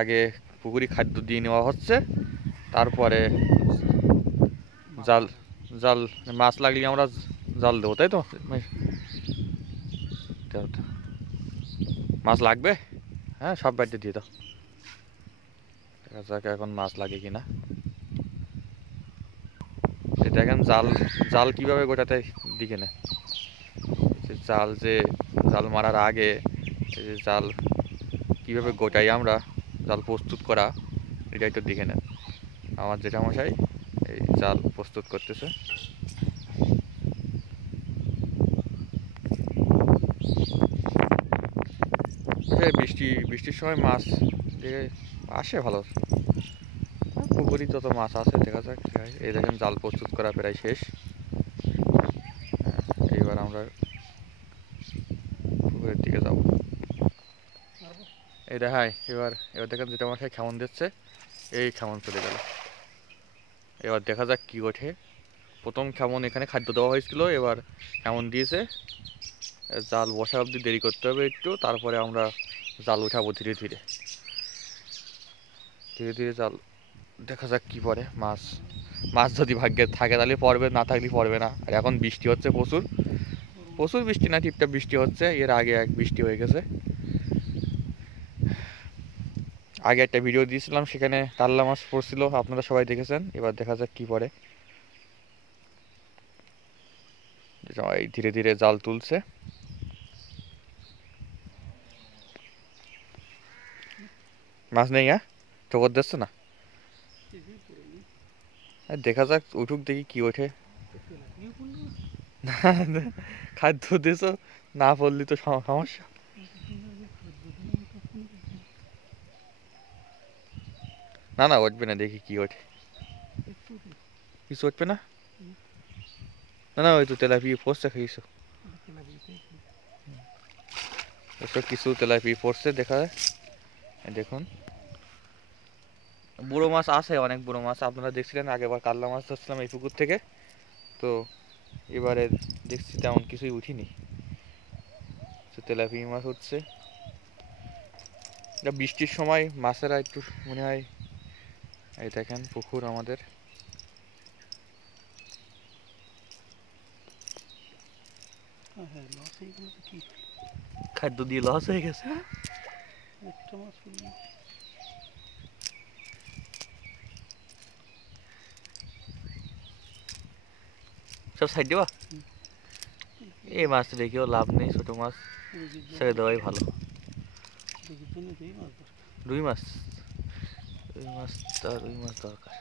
আগে পুকুরি খাদ্য দিয়ে নেওয়া হচ্ছে, তারপরে জাল জাল মাছ লাগলে আমরা জাল দেবো, তাই তো? মাছ লাগবে, হ্যাঁ সব বাড়িতে দিয়ে দাও। দেখা যাক এখন মাছ লাগে কিনা। দেখেন জাল জাল কিভাবে গোটাতে দিকে না, জাল মারার আগে এই যে জাল কিভাবে গোটাই আমরা, জাল প্রস্তুত করা, এটা একটু দেখে নেন। আমার জেঠামশাই এই জাল প্রস্তুত করতেছে। বৃষ্টির সময় মাছ দেখে আসে ভালো, পুকুরি যত মাছ আছে দেখা যাক। এই দেখেন জাল প্রস্তুত করা প্রায় শেষ। এইবার আমরা পুকুরের দিকে যাব। এই দেখায় এবার এবার দেখেন যেটা আমার খেমন দিচ্ছে, এই খেমন চলে গেল। এবার দেখা যাক কি ওঠে। প্রথম খেমন এখানে খাদ্য দেওয়া হয়েছিল, এবার খেমন দিয়েছে। জাল বসা অবধি দেরি করতে হবে একটু, তারপরে আমরা জাল উঠাবো ধীরে ধীরে ধীরে ধীরে জাল। দেখা যাক কি পড়ে। মাছ মাছ যদি ভাগ্যে থাকে তাহলে পড়বে, না থাকলে পড়বে না। আর এখন বৃষ্টি হচ্ছে প্রচুর, প্রচুর বৃষ্টি না, টিপটাপ বৃষ্টি হচ্ছে। এর আগে এক বৃষ্টি হয়ে গেছে, আগে একটা ভিডিও দিয়েছিলাম, সেখানে কাতলা মাছ পড়ছিল, আপনারা সবাই দেখেছেন। এবার দেখা যাক কি পড়ে। ধীরে ধীরে জাল তুলছে। মাছ নেই, হ্যাঁ ঠোকর দিচ্ছে না। দেখা যাক উঠুক, দেখি কি ওঠে। খাদ্য দিয়েছ, না পড়লি তো সমস্যা। না না উঠবে না, দেখি কি ওঠে। কিছু উঠবে না, না না ওই তো তেলাপিয়া পড়ছে, খেয়েছো কিছু তেলাপিয়া পড়ছে দেখা যায়। দেখুন বুড়ো মাছ আছে, অনেক বুড়ো মাছ। আপনারা দেখছিলেন আগেবার কাতলা মাছ ধরছিলাম এই পুকুর থেকে, তো এবারে দেখছি তেমন কিছুই উঠিনি, তেলাপিয়া মাছ হচ্ছে। বৃষ্টির সময় মাছেরা একটু মনে হয়। এই দেখেন পুকুর আমাদের, খাদ্য দিয়ে লস হয়ে গেছে। সব সাইড দেওয়া, এই মাছ রেখেও লাভ নেই, ছোট মাছ ছেড়ে দেওয়াই ভালো। রুই মাছ, রুই মাছ রুই মাছ দরকার।